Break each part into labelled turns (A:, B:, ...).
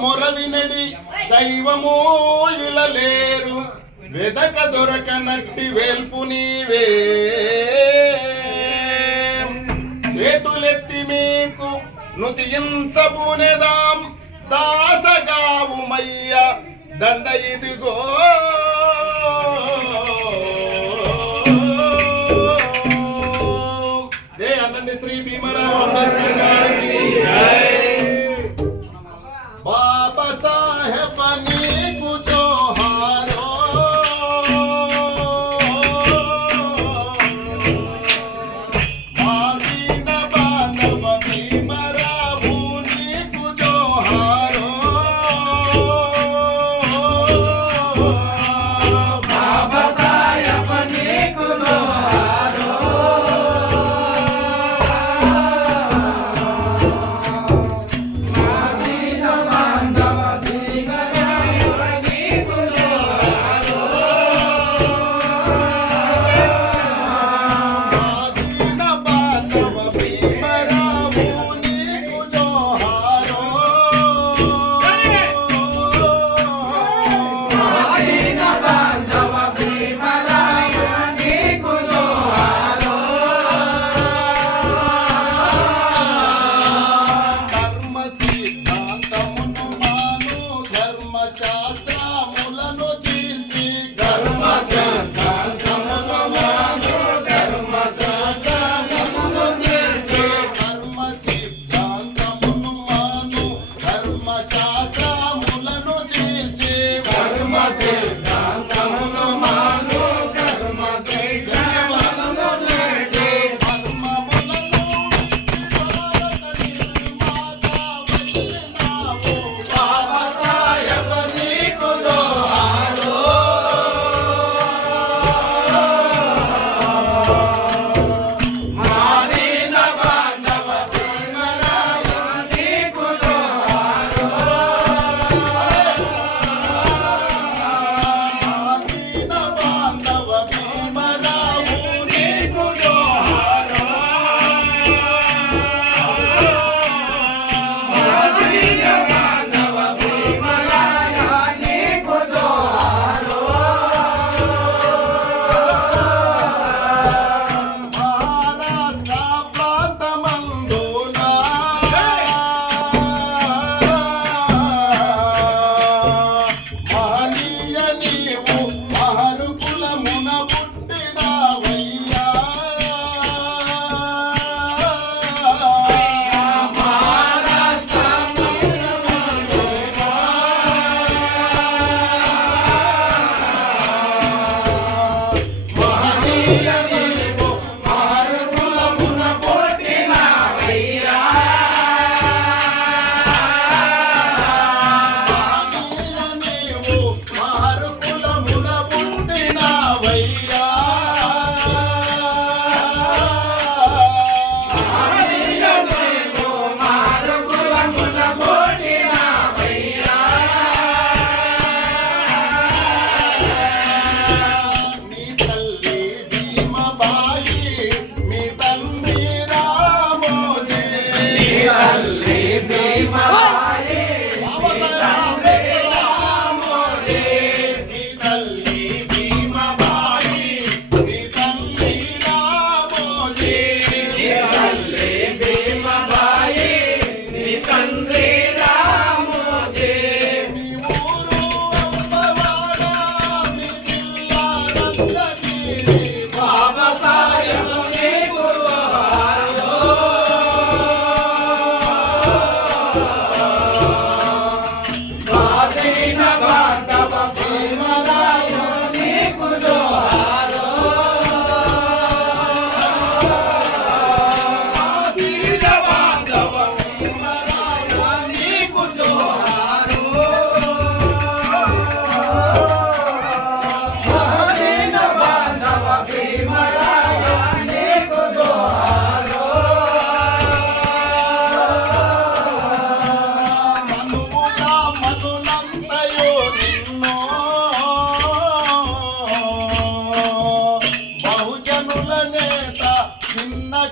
A: మొరవినడి దైవము ఇలలేరు. వెదక దొరకనట్టి వేల్పు నీవే. చేతులెత్తి మీకు నుతియించబూనెదాం. దాసగావుమయ్య దండ ఇదిగో. శ్రీ భీమరావు అంబేద్కర్ గారికి.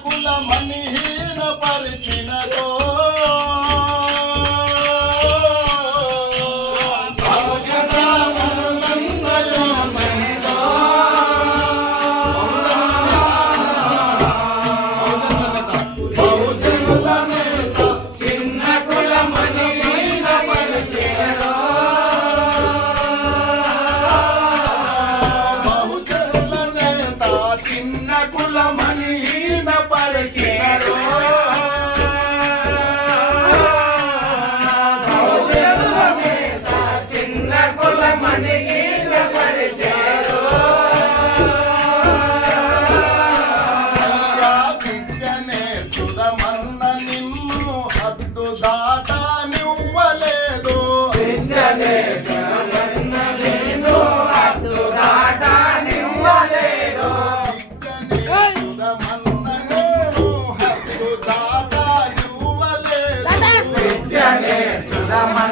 A: కులమణిహీన
B: పరిచినతో jamais.